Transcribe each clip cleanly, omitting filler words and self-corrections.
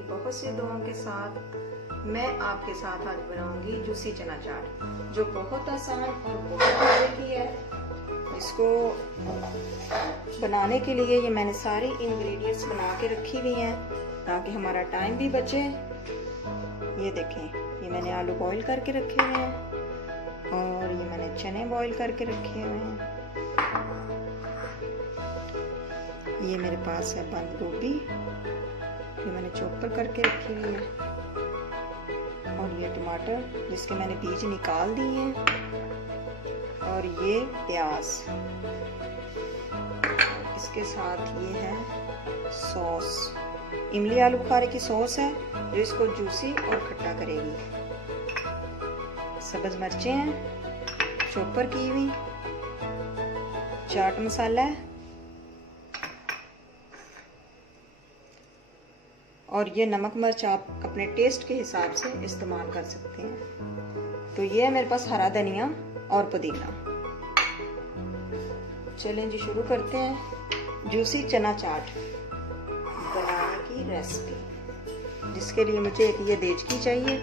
आपकी बहुत सी दुआओं के साथ मैं आपके साथ आज बनाऊंगी जूसी चना चाट, जो बहुत आसान और बहुत मजे की है। इसको बनाने के लिए ये मैंने सारी इंग्रेडिएंट्स बना के रखी हुई हैं ताकि हमारा टाइम भी बचे। ये देखें, ये मैंने आलू बॉईल करके रखे हुए हैं और ये मैंने चने बॉईल करके रखे हुए हैं। ये मेरे पास है बंद गोभी, ये मैंने चॉपर करके रखी हुई है, और ये टमाटर जिसके मैंने बीज निकाल दिए हैं, और ये प्याज। इसके साथ ये है सॉस, इमली आलू बुखारे की सॉस है जो इसको जूसी और खट्टा करेगी। सब्ज मिर्चें हैं चॉपर की हुई, चाट मसाला है, और ये नमक मिर्च आप अपने टेस्ट के हिसाब से इस्तेमाल कर सकते हैं। तो ये है मेरे पास हरा धनिया और पुदीना। चलें जी, शुरू करते हैं जूसी चना चाट बनाने की रेसिपी, जिसके लिए मुझे एक ये देचकी चाहिए।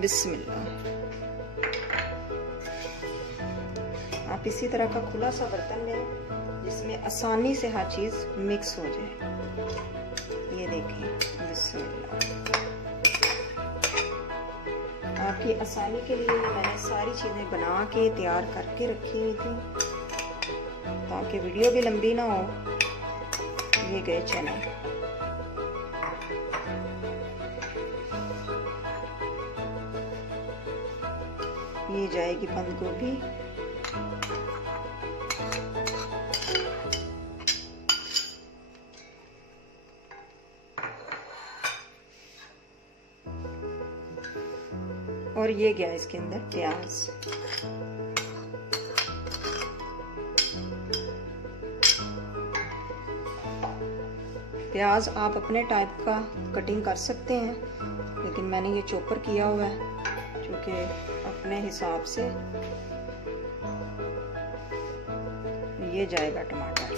बिस्मिल्लाह। आप इसी तरह का खुला सा बर्तन लें जिसमें आसानी से हर चीज मिक्स हो जाए। ये देखें, बिस्मिल्लाह। आपकी आसानी के लिए ये मैंने सारी चीजें बना के तैयार करके रखी हुई थी ताकि वीडियो भी लंबी ना हो। ये गए चने, ये जाएगी बंद गोभी, और ये गया इसके अंदर प्याज। प्याज आप अपने टाइप का कटिंग कर सकते हैं, लेकिन मैंने ये चॉपर किया हुआ है क्योंकि अपने हिसाब से। ये जाएगा टमाटर,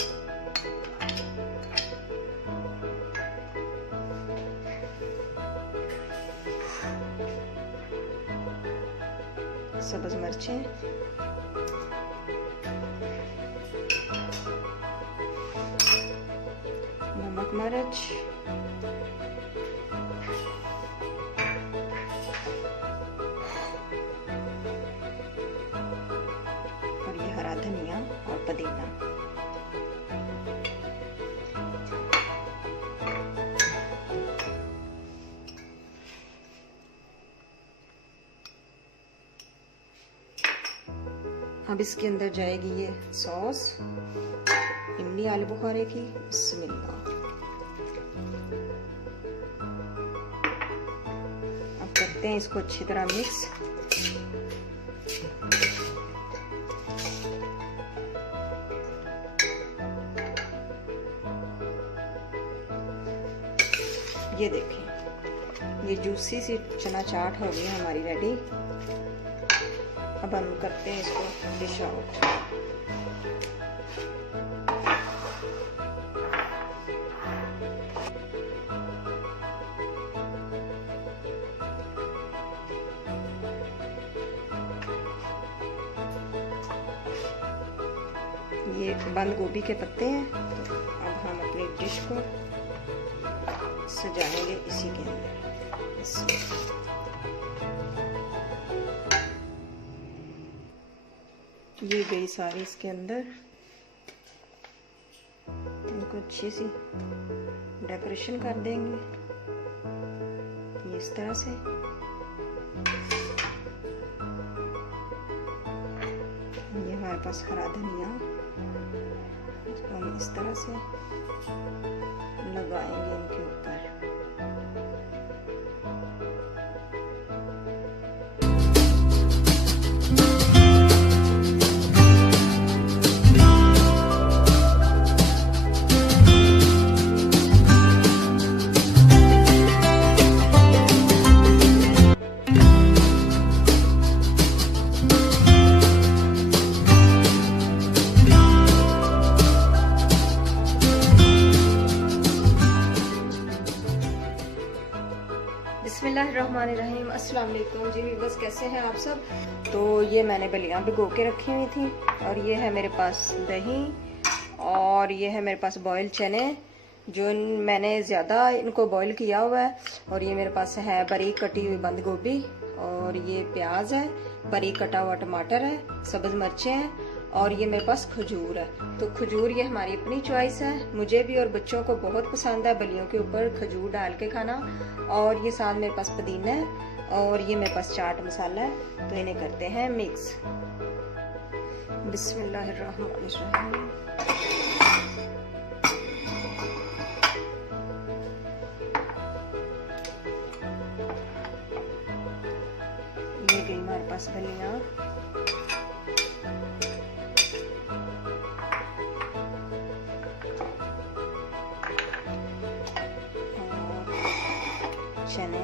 सब्ज मिर्चें, नमक मिर्च, और ये हरा धनिया और पुदीना। अब इसके अंदर जाएगी ये सॉस, इमली आलू बुखारे की। बिस्मिल्लाह। अब करते हैं इसको अच्छी तरह मिक्स। ये देखें, ये जूसी सी चना चाट हो गई है हमारी रेडी। अब हम करते हैं इसको डिश आउट। ये बंद गोभी के पत्ते हैं, तो अब हम अपनी डिश को सजाएंगे इसी के अंदर। ये गई सारी इसके अंदर। इनको अच्छी सी डेकोरेशन कर देंगे ये इस तरह से। ये हमारे पास हरा धनिया, इसको हम इस तरह से लगाएंगे इनके ऊपर। बिस्मिल्लाहिर्रहमानिर्रहीम, अस्सलाम वालेकुम जी। बस कैसे हैं आप सब। तो ये मैंने बलियाँ भिगो के रखी हुई थी और ये है मेरे पास दही और ये है मेरे पास बॉयल चने जो मैंने ज़्यादा इनको बॉईल किया हुआ है। और ये मेरे पास है बारीक कटी हुई बंद गोभी और ये प्याज है, बारीक कटा हुआ टमाटर है, सब्ज़ मिर्चें हैं और ये मेरे पास खजूर है। तो खजूर ये हमारी अपनी चॉइस है, मुझे भी और बच्चों को बहुत पसंद है बलियों के ऊपर खजूर डाल के खाना। और ये साथ मेरे पास पुदीना है और ये मेरे पास चाट मसाला है। तो इन्हें करते हैं मिक्स। बिस्मिल्लाहिर्रहमानिर्रहीम। ये गई हमारे पास बलियाँ। चने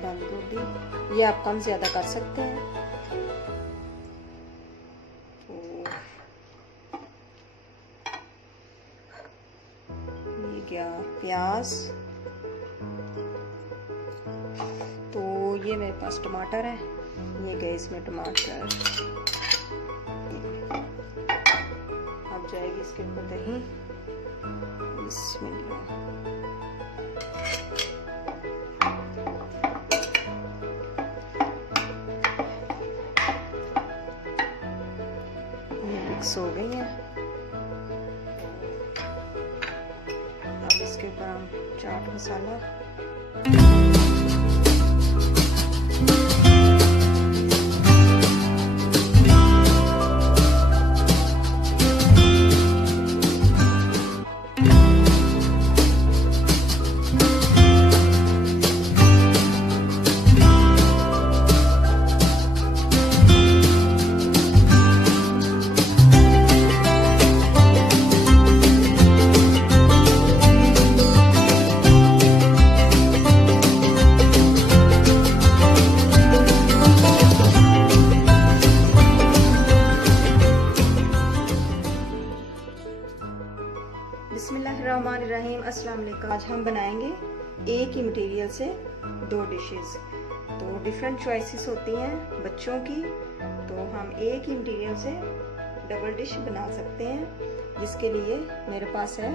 बंद गोभी, ये आप कम ज्यादा कर सकते हैं। ये क्या प्याज, तो ये मेरे पास टमाटर है, ये गए इसमें टमाटर। अब जाएगी इसके ऊपर दही। बिस्मिल्लाह। ये मिक्स हो गई है। अब इसके ऊपर हम चाट मसाला, बिस्मिल्लाहिर्रहमानिर्रहीम, अस्सलाम वालेकुम। आज हम बनाएंगे एक ही मटेरियल से दो डिशेस। तो डिफरेंट चॉइसेस होती हैं बच्चों की, तो हम एक ही मटेरियल से डबल डिश बना सकते हैं। जिसके लिए मेरे पास है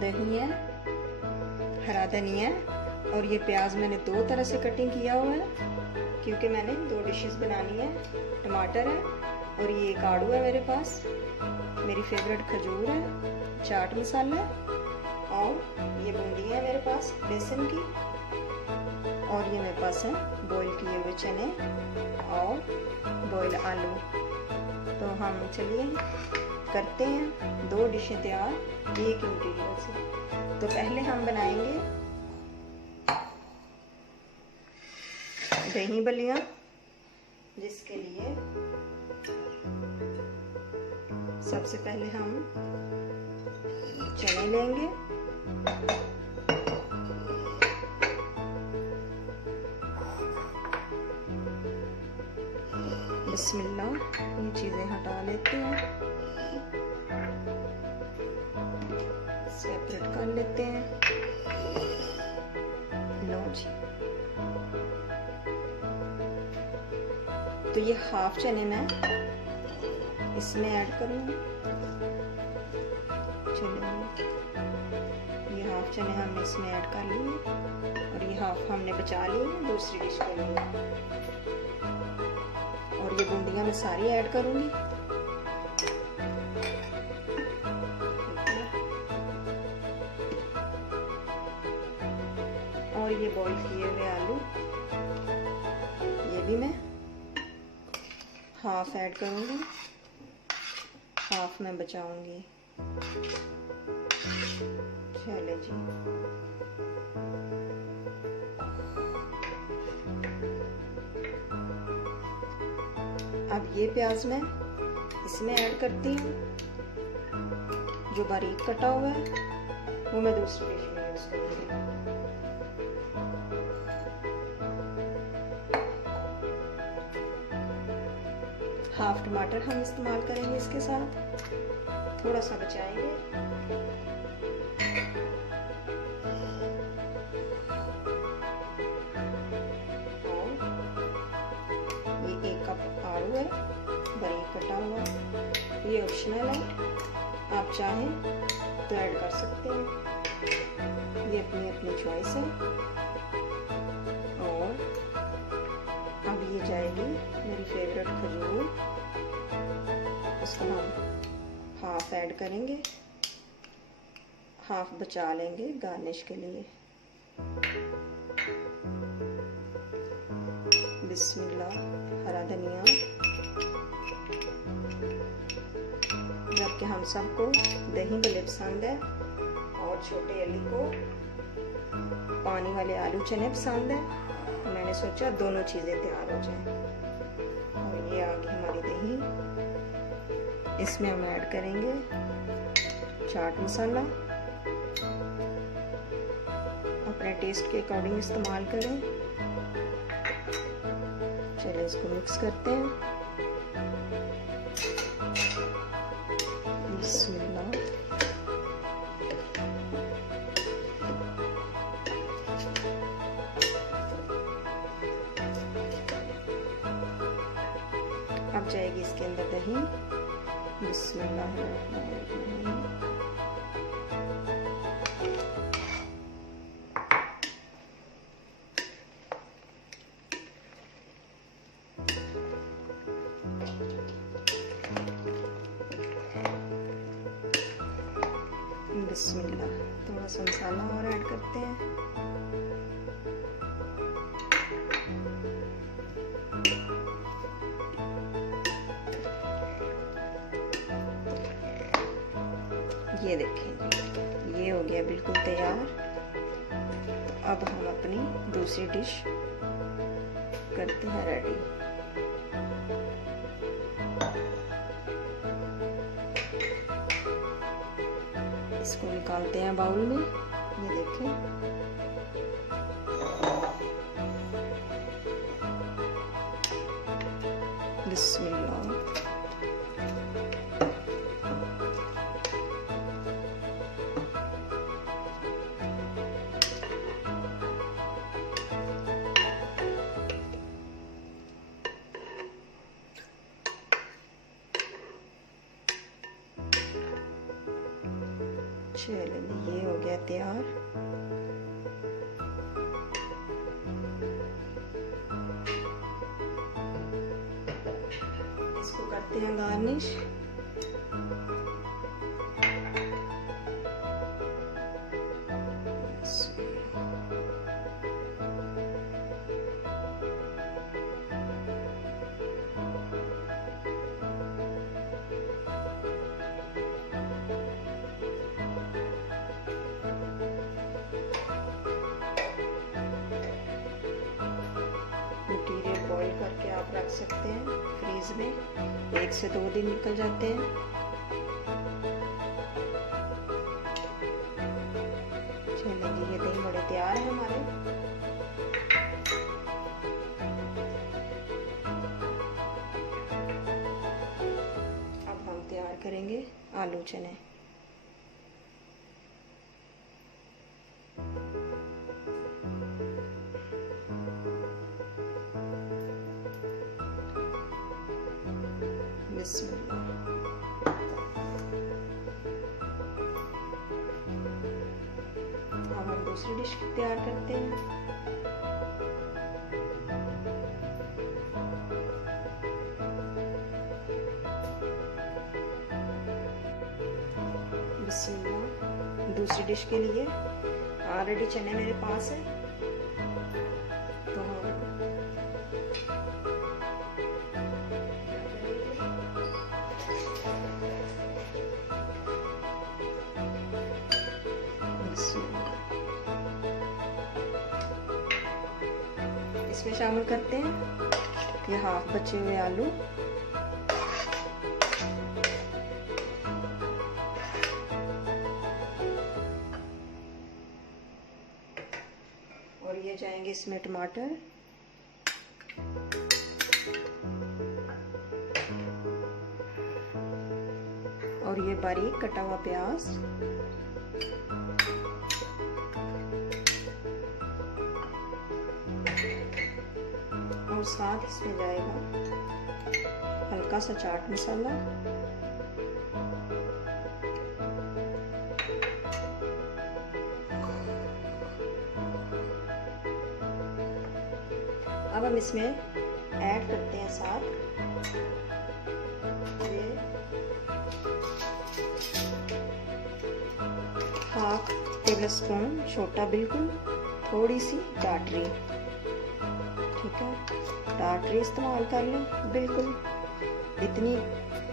दही है, हरा धनिया है और ये प्याज मैंने दो तरह से कटिंग किया हुआ है क्योंकि मैंने दो डिशेस बनानी है। टमाटर है और ये एक आड़ू है मेरे पास, मेरी फेवरेट खजूर है, चाट मसाला है और ये बूंदी है मेरे पास बेसन की, और ये मेरे पास है बॉईल किए हुए चने और बॉईल आलू। तो हम चलिए करते हैं दो डिशें तैयार एक मटेरियल से। तो पहले हम बनाएंगे दही बलियां, जिसके लिए सबसे पहले हम चने लेंगे। बिस्मिल्लाह, ये चीजें हटा लेते हैं, सेपरेट कर लेते हैं। लो जी, तो ये हाफ चने मैं इसमें ऐड करूंगी। चलिए, ये हाफ चने हमने इसमें ऐड कर लिए और ये हाफ हमने बचा लिए दूसरी डिश के लिए। और ये बूंदियां मैं सारी ऐड करूंगी। और ये बॉईल किए हुए आलू, ये भी मैं हाफ ऐड करूंगी, हाफ में बचाऊंगी। चले जी, अब ये प्याज मैं इसमें ऐड करती हूँ, जो बारीक कटा हुआ है वो मैं दूसरी डिश में यूज करूंगी। हाफ टमाटर हम इस्तेमाल करेंगे इसके साथ, थोड़ा सा बचाएंगे। और ये 1 कप आलू है बारीक कटा हुआ, ये ऑप्शनल है, आप चाहें तो ऐड कर सकते हैं, ये अपनी अपनी चॉइस है। और अब ये जाएगी मेरी फेवरेट खजूर, उसको हम हाफ ऐड करेंगे, हाफ बचा लेंगे गार्निश के लिए। बिस्मिल्लाह, हरा धनिया, जबकि हम सबको दही भले पसंद है और छोटे अली को पानी वाले आलू चने पसंद है, तो मैंने सोचा दोनों चीज़ें तैयार हो जाएं। और ये आ गई हमारी दही, इसमें हम ऐड करेंगे चाट मसाला, अपने टेस्ट के अकॉर्डिंग इस्तेमाल करें। चलिए इसको मिक्स करते हैं। बिस्मिल्लाह, अब जाएगी इसके अंदर दही। बिस्मिल्लाह, बिस्मिल्लाह, थोड़ा सा मसाला और ऐड करते हैं। ये देखें, ये हो गया बिल्कुल तैयार। अब हम अपनी दूसरी डिश करते हैं रेडी। इसको निकालते हैं बाउल में, ये देखें। बिस्मिल्लाह, चलिए ये हो गया तैयार। इसको करते हैं गार्निश। मटीरियल बॉईल करके आप रख सकते हैं फ्रीज में, 1 से 2 दिन निकल जाते हैं। चलिए जी, ये दही बड़े तैयार हैं हमारे। अब हम तैयार करेंगे आलू चने। अब हम दूसरी डिश तैयार करते हैं। बिस्मिल्लाह, दूसरी डिश के लिए ऑलरेडी चने मेरे पास है, तो इसमें शामिल करते हैं ये हाफ बचे हुए आलू, और ये जाएंगे इसमें टमाटर, और ये बारीक कटा हुआ प्याज, और साथ इसमें जाएगा हल्का सा चाट मसाला, अब हम इसमें ऐड करते हैं साथ ये 1/2 टेबलस्पून छोटा बिल्कुल थोड़ी सी टाटरी, ठीक है, टाटरी इस्तेमाल कर लें बिल्कुल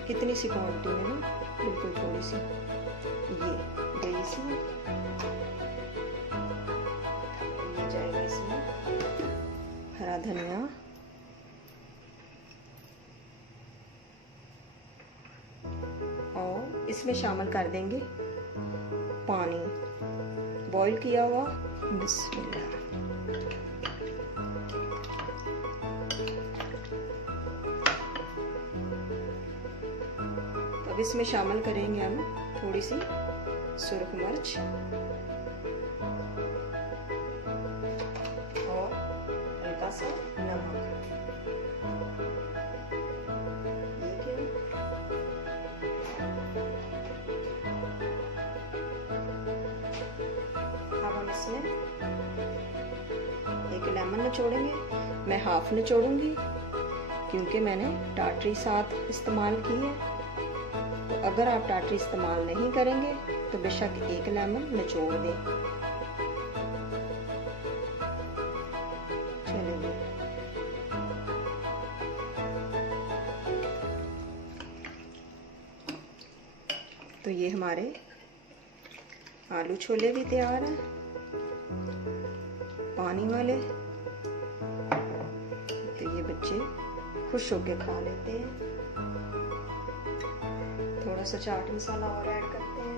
इतनी सी क्वांटिटी में ना, बिल्कुल थोड़ी सी, ये गई सी, ये जाएगा इसमें हरा धनिया, और इसमें शामिल कर देंगे पानी बॉईल किया हुआ। बिस्मिल्लाह। अब इसमें शामिल करेंगे हम थोड़ी सी सुर्ख मिर्च और हल्का सा नमक। अब हम इसमें एक लेमन निचोड़ेंगे, मैं हाफ निचोड़ूंगी क्योंकि मैंने टाटरी साथ इस्तेमाल की है। तो अगर आप टाटरी इस्तेमाल नहीं करेंगे तो बेशक एक लेमन निचोड़ दें। चलिए, तो ये हमारे आलू छोले भी तैयार हैं, पानी वाले। तो ये बच्चे खुश होके खा लेते हैं। थोड़ा सा चाट मसाला और ऐड करते हैं।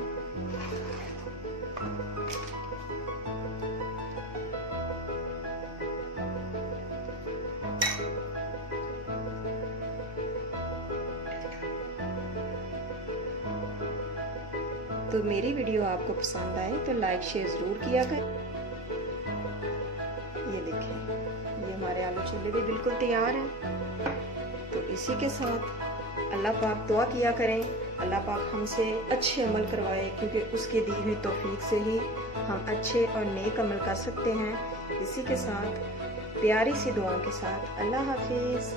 तो मेरी वीडियो आपको पसंद आए तो लाइक शेयर जरूर किया करें। ये देखें, ये हमारे आलू छोले भी बिल्कुल तैयार हैं। तो इसी के साथ अल्लाह पाक दुआ किया करें, अल्लाह पाक हमसे अच्छे अमल करवाए, क्योंकि उसकी दी हुई तौफीक से ही हम अच्छे और नेक अमल कर सकते हैं। इसी के साथ प्यारी सी दुआओं के साथ अल्लाह हाफिज़।